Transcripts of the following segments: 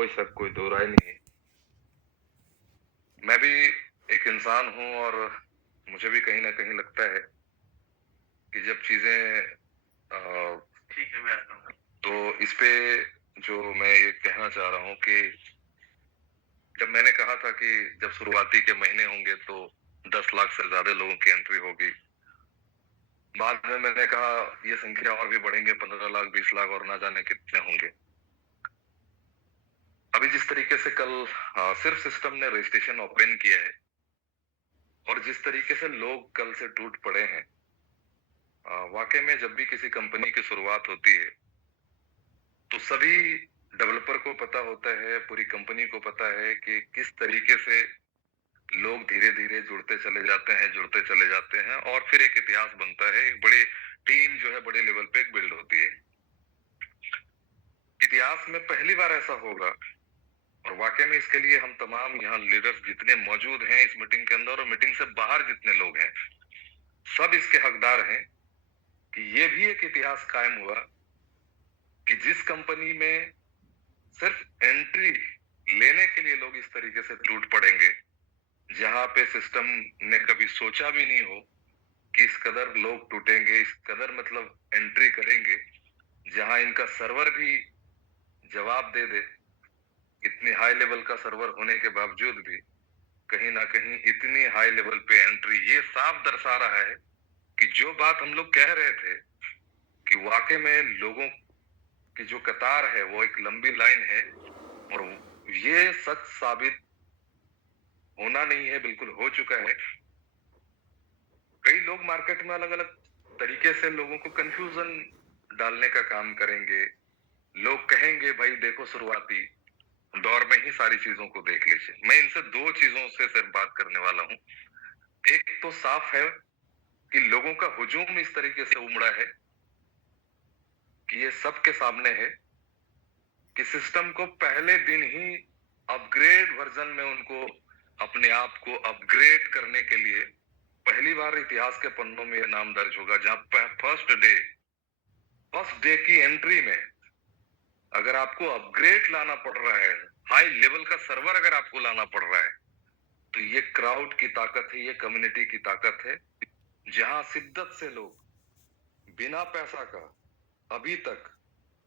कोई शक कोई दो राय नहीं है। मैं भी एक इंसान हूँ और मुझे भी कहीं ना कहीं लगता है कि जब चीजें ठीक है मैं आता हूँ तो इस पे जो मैं ये कहना चाह रहा हूँ कि जब मैंने कहा था कि जब शुरुआती के महीने होंगे तो 10 लाख से ज्यादा लोगों की एंट्री होगी। बाद में मैंने कहा ये संख्या और भी बढ़ेंगे, 15 लाख 20 लाख और ना जाने कितने होंगे। अभी जिस तरीके से कल सिर्फ सिस्टम ने रजिस्ट्रेशन ओपन किया है और जिस तरीके से लोग कल से टूट पड़े हैं, वाकई में जब भी किसी कंपनी की शुरुआत होती है तो सभी डेवलपर को पता होता है, पूरी कंपनी को पता है कि किस तरीके से लोग धीरे धीरे जुड़ते चले जाते हैं और फिर एक इतिहास बनता है, एक बड़ी टीम जो है बड़े लेवल पे बिल्ड होती है। इतिहास में पहली बार ऐसा होगा और वाकई में इसके लिए हम तमाम यहाँ लीडर्स जितने मौजूद हैं इस मीटिंग के अंदर और मीटिंग से बाहर जितने लोग हैं, सब इसके हकदार हैं कि ये भी एक इतिहास कायम हुआ कि जिस कंपनी में सिर्फ एंट्री लेने के लिए लोग इस तरीके से टूट पड़ेंगे, जहां पे सिस्टम ने कभी सोचा भी नहीं हो कि इस कदर लोग टूटेंगे, इस कदर मतलब एंट्री करेंगे, जहां इनका सर्वर भी जवाब दे दे। इतनी हाई लेवल का सर्वर होने के बावजूद भी कहीं ना कहीं इतनी हाई लेवल पे एंट्री, ये साफ दर्शा रहा है कि जो बात हम लोग कह रहे थे कि वाकई में लोगों की जो कतार है वो एक लंबी लाइन है और ये सच साबित होना नहीं है, बिल्कुल हो चुका है। कई लोग मार्केट में अलग अलग तरीके से लोगों को कंफ्यूजन डालने का काम करेंगे। लोग कहेंगे भाई देखो शुरुआती दौर में ही सारी चीजों को देख लीजिए। मैं इनसे दो चीजों से सिर्फ बात करने वाला हूं। एक तो साफ है कि लोगों का हुजूम इस तरीके से उमड़ा है कि ये सबके सामने है कि सिस्टम को पहले दिन ही अपग्रेड वर्जन में उनको अपने आप को अपग्रेड करने के लिए पहली बार इतिहास के पन्नों में यह नाम दर्ज होगा, जहां फर्स्ट डे की एंट्री में अगर आपको अपग्रेड लाना पड़ रहा है, हाई लेवल का सर्वर अगर आपको लाना पड़ रहा है, तो ये क्राउड की ताकत है, ये कम्युनिटी की ताकत है। जहां शिद्दत से लोग बिना पैसा का अभी तक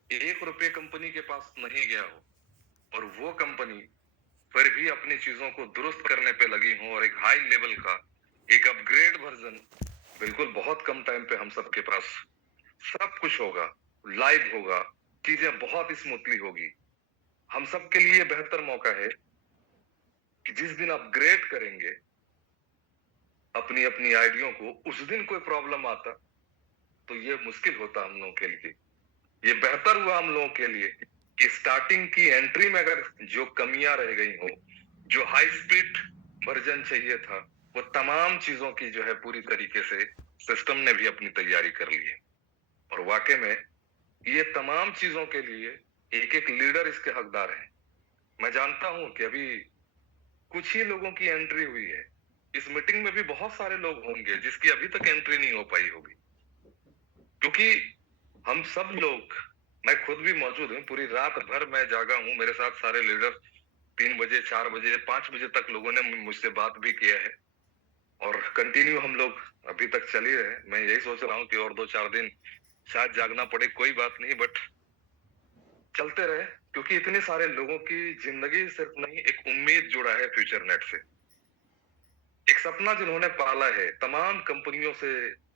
1 रुपये कंपनी के पास नहीं गया हो और वो कंपनी फिर भी अपनी चीजों को दुरुस्त करने पे लगी हो और एक हाई लेवल का एक अपग्रेड वर्जन बिल्कुल बहुत कम टाइम पे हम सबके पास सब कुछ होगा, लाइव होगा, चीजें बहुत स्मूथली होगी। हम सबके लिए बेहतर मौका है कि जिस दिन अपग्रेड करेंगे अपनी अपनी आइडियो को, उस दिन कोई प्रॉब्लम आता तो ये मुश्किल होता हम लोगों के लिए। ये बेहतर हुआ हम लोगों के लिए कि स्टार्टिंग की एंट्री में अगर जो कमियां रह गई हो, जो हाई स्पीड वर्जन चाहिए था, वो तमाम चीजों की जो है पूरी तरीके से सिस्टम ने भी अपनी तैयारी कर ली है। और वाकई में ये तमाम चीजों के लिए एक एक लीडर इसके हकदार है। मैं जानता हूं कि अभी कुछ ही लोगों की एंट्री हुई है। इस मीटिंग में भी बहुत सारे लोग होंगे जिसकी अभी तक एंट्री नहीं हो पाई होगी, क्योंकि हम सब लोग, मैं खुद भी मौजूद हूँ, पूरी रात भर मैं जागा हूँ, मेरे साथ सारे लीडर 3 बजे 4 बजे 5 बजे तक लोगों ने मुझसे बात भी किया है और कंटिन्यू हम लोग अभी तक चल ही रहे। मैं यही सोच रहा हूँ कि और 2-4 दिन शायद जागना पड़े, कोई बात नहीं, बट चलते रहे, क्योंकि इतने सारे लोगों की जिंदगी सिर्फ नहीं, एक उम्मीद जुड़ा है फ्यूचर नेट से, एक सपना जिन्होंने पाला है। तमाम कंपनियों से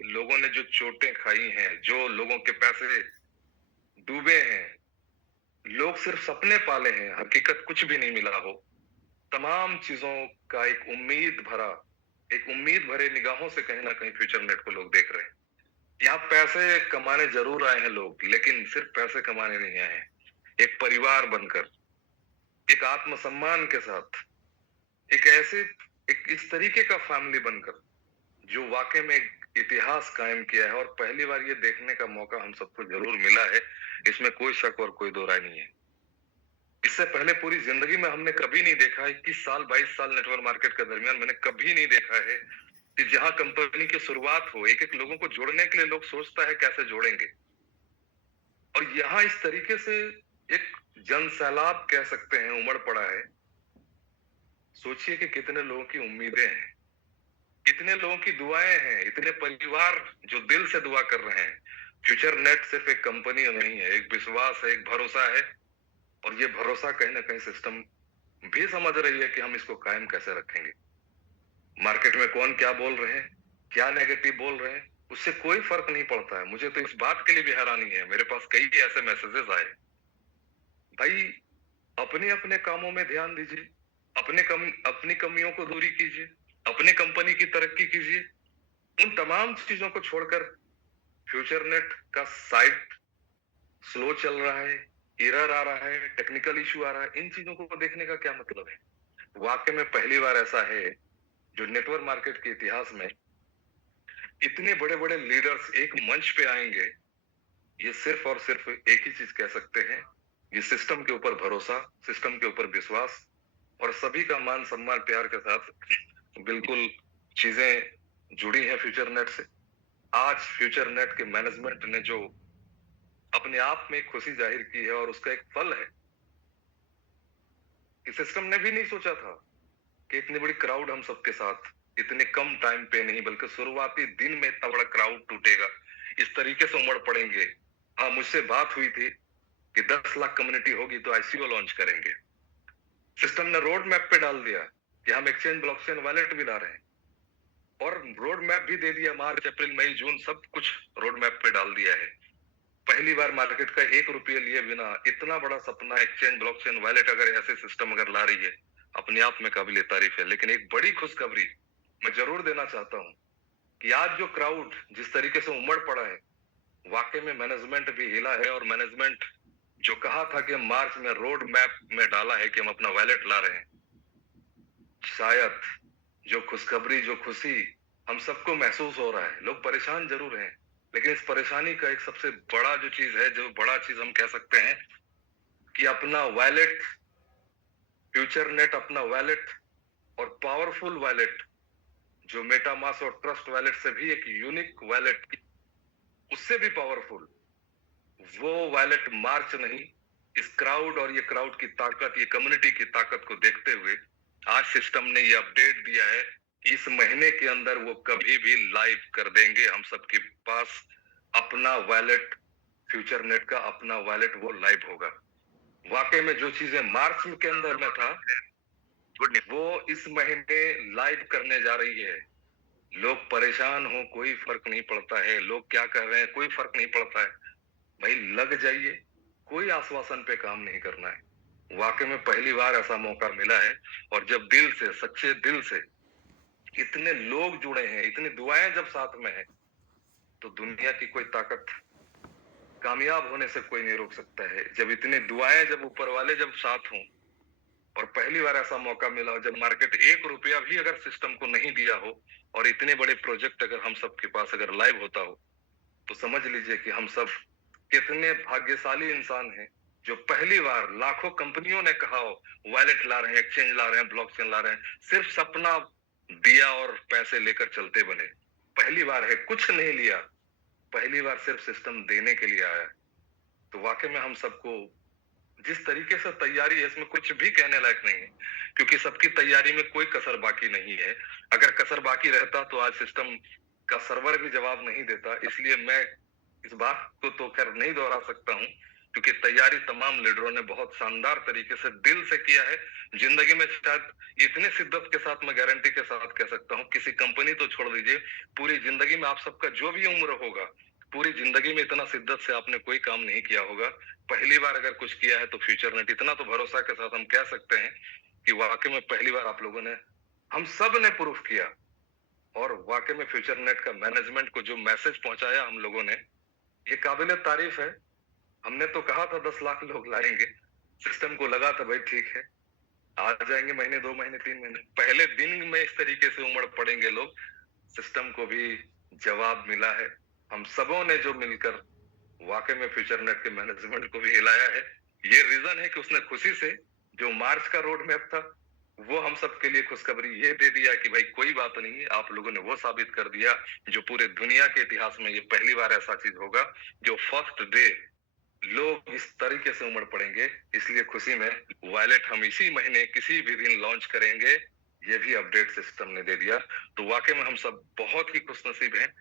लोगों ने जो चोटें खाई हैं, जो लोगों के पैसे डूबे हैं, लोग सिर्फ सपने पाले हैं, हकीकत कुछ भी नहीं मिला हो, तमाम चीजों का एक उम्मीद भरे निगाहों से कहीं ना कहीं फ्यूचर नेट को लोग देख रहे हैं। यहाँ पैसे कमाने जरूर आए हैं लोग, लेकिन सिर्फ पैसे कमाने नहीं आए हैं। एक परिवार बनकर, एक आत्मसम्मान के साथ, एक ऐसे एक इस तरीके का फैमिली बनकर जो वाकई में एक इतिहास कायम किया है। और पहली बार ये देखने का मौका हम सबको जरूर मिला है, इसमें कोई शक और कोई दो राय नहीं है। इससे पहले पूरी जिंदगी में हमने कभी नहीं देखा है, 21 साल 22 साल नेटवर्क मार्केट के दरमियान मैंने कभी नहीं देखा है कि जहां कंपनी की शुरुआत हो, एक एक लोगों को जोड़ने के लिए लोग सोचता है कैसे जोड़ेंगे, और यहाँ इस तरीके से एक जन सैलाब कह सकते हैं उमड़ पड़ा है। सोचिए कि कितने लोगों की उम्मीदें हैं, कितने लोगों की दुआएं हैं, इतने परिवार जो दिल से दुआ कर रहे हैं। फ्यूचर नेट सिर्फ एक कंपनी नहीं है, एक विश्वास है, एक भरोसा है। और ये भरोसा कहीं ना कहीं सिस्टम भी समझ रही है कि हम इसको कायम कैसे रखेंगे। मार्केट में कौन क्या बोल रहे हैं, क्या नेगेटिव बोल रहे हैं, उससे कोई फर्क नहीं पड़ता है। मुझे तो इस बात के लिए भी हैरानी है, मेरे पास कई ऐसे मैसेजेस आए, भाई अपने अपने कामों में ध्यान दीजिए, अपनी कमियों को दूरी कीजिए, अपने कंपनी की तरक्की कीजिए। उन तमाम चीजों को छोड़कर फ्यूचर नेट का साइट स्लो चल रहा है, एरर आ रहा है, टेक्निकल इशू आ रहा है, इन चीजों को देखने का क्या मतलब है? वाकई में पहली बार ऐसा है जो नेटवर्क मार्केट के इतिहास में इतने बड़े बड़े लीडर्स एक मंच पे आएंगे। ये सिर्फ और सिर्फ एक ही चीज कह सकते हैं, ये सिस्टम के ऊपर भरोसा, सिस्टम के ऊपर विश्वास और सभी का मान सम्मान प्यार के साथ बिल्कुल चीजें जुड़ी हैं फ्यूचर नेट से। आज फ्यूचर नेट के मैनेजमेंट ने जो अपने आप में खुशी जाहिर की है और उसका एक फल है कि सिस्टम ने भी नहीं सोचा था कि इतनी बड़ी क्राउड हम सबके साथ इतने कम टाइम पे नहीं बल्कि शुरुआती दिन में इतना बड़ा क्राउड टूटेगा, इस तरीके से उमड़ पड़ेंगे। हाँ, मुझसे बात हुई थी कि 10 लाख कम्युनिटी होगी तो आईसीओ लॉन्च करेंगे। सिस्टम ने रोड मैप पे डाल दिया कि हम एक्सचेंज ब्लॉकचेन वॉलेट भी ला रहे हैं और रोड मैप भी दे दिया। मार्च अप्रैल मई जून सब कुछ रोड मैप पे डाल दिया है। पहली बार मार्केट का 1 रुपये लिए बिना इतना बड़ा सपना एक्सचेंज ब्लॉकचेन वॉलेट अगर ऐसे सिस्टम अगर ला रही है, अपने आप में काबिल तारीफ है। लेकिन एक बड़ी खुशखबरी मैं जरूर देना चाहता हूं कि आज जो क्राउड जिस तरीके से उमड़ पड़ा है, वाकई में मैनेजमेंट भी हिला है। और मैनेजमेंट जो कहा था कि हम मार्च में रोड मैप में डाला है कि हम अपना वॉलेट ला रहे हैं, शायद जो खुशखबरी, जो खुशी हम सबको महसूस हो रहा है। लोग परेशान जरूर हैं, लेकिन इस परेशानी का एक सबसे बड़ा जो चीज है, जो बड़ा चीज हम कह सकते हैं कि अपना वॉलेट, फ्यूचर नेट अपना वॉलेट और पावरफुल वॉलेट जो मेटामास्क और ट्रस्ट वॉलेट से भी एक यूनिक वॉलेट, उससे भी पावरफुल वो वॉलेट मार्च नहीं। इस क्राउड और ये क्राउड की ताकत, ये कम्युनिटी की ताकत को देखते हुए आज सिस्टम ने ये अपडेट दिया है कि इस महीने के अंदर वो कभी भी लाइव कर देंगे हम सबके पास अपना वॉलेट। फ्यूचर नेट का अपना वॉलेट वो लाइव होगा। वाकई में जो चीजें मार्च के अंदर में था वो इस महीने लाइव करने जा रही है। लोग परेशान हो कोई फर्क नहीं पड़ता है, लोग क्या कर रहे हैं कोई फर्क नहीं पड़ता है, भाई लग जाइए। कोई आश्वासन पे काम नहीं करना है। वाकई में पहली बार ऐसा मौका मिला है। और जब दिल से, सच्चे दिल से इतने लोग जुड़े हैं, इतनी दुआएं जब साथ में है, तो दुनिया की कोई ताकत कामयाब होने से कोई नहीं रोक सकता है। जब इतनी दुआएं, जब ऊपर वाले जब साथ हों, और पहली बार ऐसा मौका मिला हो जब मार्केट 1 रुपया भी अगर सिस्टम को नहीं दिया हो और इतने बड़े प्रोजेक्ट अगर हम सबके पास अगर लाइव होता हो, तो समझ लीजिए कि हम सब कितने भाग्यशाली इंसान हैं जो पहली बार, लाखों कंपनियों ने कहा हो वॉलेट ला रहे हैं, एक्सचेंज ला रहे हैं, ब्लॉकचेन ला रहे हैं, सिर्फ सपना दिया और पैसे लेकर चलते बने। पहली बार है, कुछ नहीं लिया, पहली बार सिर्फ सिस्टम देने के लिए आया। तो वाकई में हम सबको जिस तरीके से तैयारी है, इसमें कुछ भी कहने लायक नहीं है, क्योंकि सबकी तैयारी में कोई कसर बाकी नहीं है। अगर कसर बाकी रहता तो आज सिस्टम का सर्वर भी जवाब नहीं देता। इसलिए मैं इस बात को तो खैर नहीं दोहरा सकता हूं, क्योंकि तैयारी तमाम लीडरों ने बहुत शानदार तरीके से दिल से किया है। जिंदगी में शायद इतने शिद्दत के साथ, मैं गारंटी के साथ कह सकता हूं, किसी कंपनी तो छोड़ दीजिए, पूरी जिंदगी में आप सबका जो भी उम्र होगा, पूरी जिंदगी में इतना शिद्दत से आपने कोई काम नहीं किया होगा। पहली बार अगर कुछ किया है तो फ्यूचर नेट, इतना तो भरोसा के साथ हम कह सकते हैं कि वाकई में पहली बार आप लोगों ने, हम सब ने प्रूफ किया। और वाकई में फ्यूचर नेट का मैनेजमेंट को जो मैसेज पहुंचाया हम लोगों ने, ये काबिल तारीफ है। हमने तो कहा था 10 लाख लोग लाएंगे, सिस्टम को लगा था भाई ठीक है आ जाएंगे, महीने 2 महीने 3 महीने, पहले दिन में इस तरीके से उमड़ पड़ेंगे लोग। सिस्टम को भी जवाब मिला है। हम सबों ने जो मिलकर वाकई में फ्यूचर नेट के मैनेजमेंट को भी हिलाया है। ये रीजन है कि उसने खुशी से जो मार्च का रोड मैप था वो हम सब के लिए खुशखबरी ये दे दिया कि भाई कोई बात नहीं है, आप लोगों ने वो साबित कर दिया जो पूरे दुनिया के इतिहास में ये पहली बार ऐसा चीज होगा जो फर्स्ट डे लोग इस तरीके से उमड़ पड़ेंगे, इसलिए खुशी में वॉलेट हम इसी महीने किसी भी दिन लॉन्च करेंगे, ये भी अपडेट सिस्टम ने दे दिया। तो वाकई में हम सब बहुत ही खुशनसीब हैं।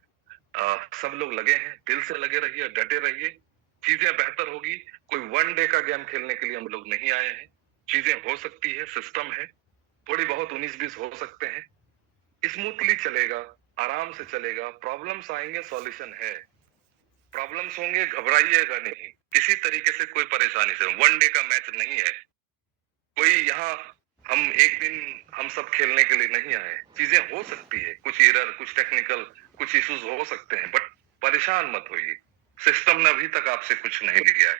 सब लोग लगे हैं, दिल से लगे रहिए, डटे रहिए, चीजें बेहतर होगी। कोई वन डे का गेम खेलने के लिए हम लोग नहीं आए हैं। चीजें हो सकती है, सिस्टम है, थोड़ी बहुत 19-20 हो सकते हैं, स्मूथली चलेगा, आराम से चलेगा। प्रॉब्लम्स आएंगे, सॉल्यूशन है। प्रॉब्लम्स होंगे, घबराइएगा नहीं, किसी तरीके से कोई परेशानी से। वन डे का मैच नहीं है कोई यहाँ। हम एक दिन हम सब खेलने के लिए नहीं आए। चीजें हो सकती है, कुछ एरर, कुछ टेक्निकल, कुछ इश्यूज हो सकते हैं, बट परेशान मत होइए। सिस्टम ने अभी तक आपसे कुछ नहीं लिया है,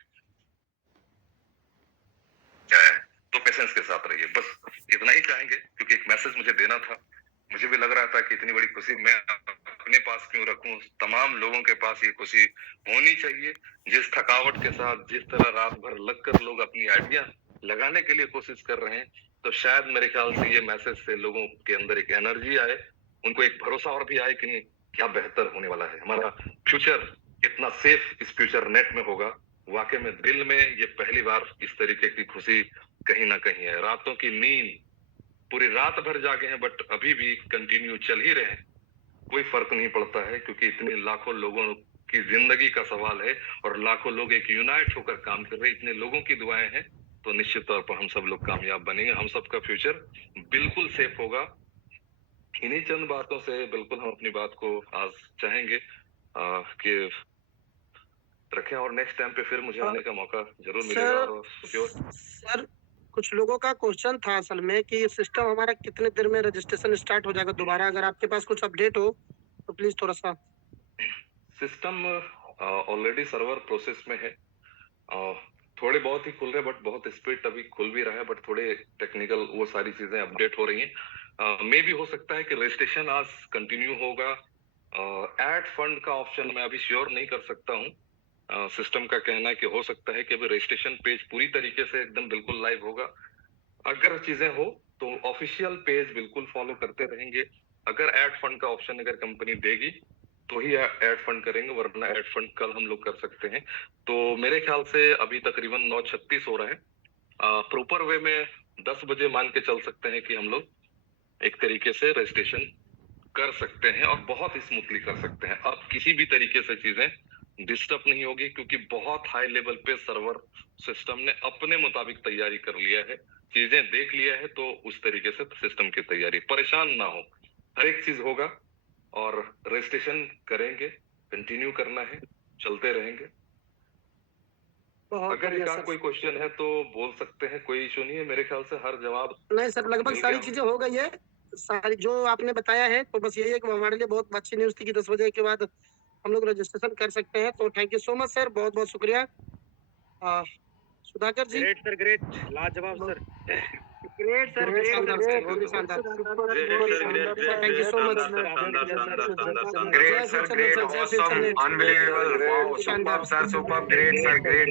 क्या है, तो पेशेंस के साथ रहिए। बस इतना ही चाहेंगे, क्योंकि एक मैसेज मुझे देना था। मुझे भी लग रहा था कि इतनी बड़ी खुशी मैं अपने पास क्यों रखूं, तमाम लोगों के पास ये खुशी होनी चाहिए। जिस थकावट के साथ, जिस तरह रात भर लगकर लोग अपनी आइडिया लगाने के लिए कोशिश कर रहे हैं, तो शायद मेरे ख्याल से ये मैसेज से लोगों के अंदर एक एनर्जी आए, उनको एक भरोसा और भी आए कि नहीं, क्या बेहतर होने वाला है, हमारा फ्यूचर कितना सेफ इस फ्यूचर नेट में होगा। वाकई में दिल में ये पहली बार इस तरीके की खुशी कहीं ना कहीं है। रातों की नींद, पूरी रात भर जागे हैं, बट अभी भी कंटिन्यू चल ही रहे हैं, कोई फर्क नहीं पड़ता है, क्योंकि इतने लाखों लोगों की जिंदगी का सवाल है और लाखों लोग एक यूनाइट होकर काम कर रहे हैं। इतने लोगों की दुआएं हैं, तो निश्चित तौर पर हम सब लोग कामयाब बनेंगे। हम सबका फ्यूचर बिल्कुल सेफ होगा। इन्हीं चंद बातों से बिल्कुल हम अपनी बात को आज चाहेंगे कि रखें, और नेक्स्ट टाइम पे फिर मुझे आने का मौका जरूर मिलेगा। और सर कुछ लोगों का क्वेश्चन था असल में कि ये सिस्टम हमारा कितने देर में रजिस्ट्रेशन स्टार्ट हो जाएगा दोबारा। अगर आपके पास कुछ अपडेट हो तो प्लीज थोड़ा सा। सिस्टम ऑलरेडी सर्वर प्रोसेस में है। थोड़े बहुत ही खुल रहे हैं, बट बहुत स्पीड अभी खुल भी रहा है, बट थोड़े टेक्निकल वो सारी चीजें अपडेट हो रही हैं। मे भी हो सकता है कि रजिस्ट्रेशन आज कंटिन्यू होगा। ऐड फंड का ऑप्शन मैं अभी श्योर नहीं कर सकता हूँ। सिस्टम का कहना है कि हो सकता है कि अभी रजिस्ट्रेशन पेज पूरी तरीके से एकदम बिल्कुल लाइव होगा। अगर चीजें हो तो ऑफिशियल पेज बिल्कुल फॉलो करते रहेंगे। अगर ऐड फंड का ऑप्शन अगर कंपनी देगी तो ही ऐड फंड करेंगे, वरना ऐड फंड कल हम लोग कर सकते हैं। तो मेरे ख्याल से अभी तकरीबन 9:36 हो रहा है। प्रॉपर वे में 10 बजे मान के चल सकते हैं कि हम लोग एक तरीके से रजिस्ट्रेशन कर सकते हैं और बहुत स्मूथली कर सकते हैं। अब किसी भी तरीके से चीजें डिस्टर्ब नहीं होगी, क्योंकि बहुत हाई लेवल पे सर्वर सिस्टम ने अपने मुताबिक तैयारी कर लिया है, चीजें देख लिया है। तो उस तरीके से सिस्टम की तैयारी, परेशान ना हो, हर एक चीज होगा और रजिस्ट्रेशन करेंगे, कंटिन्यू करना है, चलते रहेंगे। बहुत अगर बढ़िया एक सर। कोई क्वेश्चन है तो बोल सकते हैं, कोई इश्यू नहीं है। मेरे ख्याल से हर जवाब नहीं सर, लगभग मिल सारी गया। चीजें हो गई है। सारी जो आपने बताया है, तो बस यही है कि हमारे लिए बहुत अच्छी न्यूज थी कि 10 बजे के बाद हम लोग रजिस्ट्रेशन कर सकते हैं। तो thank you so much sir, बहुत बहुत शुक्रिया। सुधाकर जी। ग्रेट सर, ग्रेट, लाजवाब सर। ग्रेट सर, बहुत ग्रेट शानदार, सर, थैंक यू बहुत ही सो शानदार। Thank you so much. Great, sir, great, awesome, unbelievable, wow, शानदार। superb, sir, superb, great, sir, great.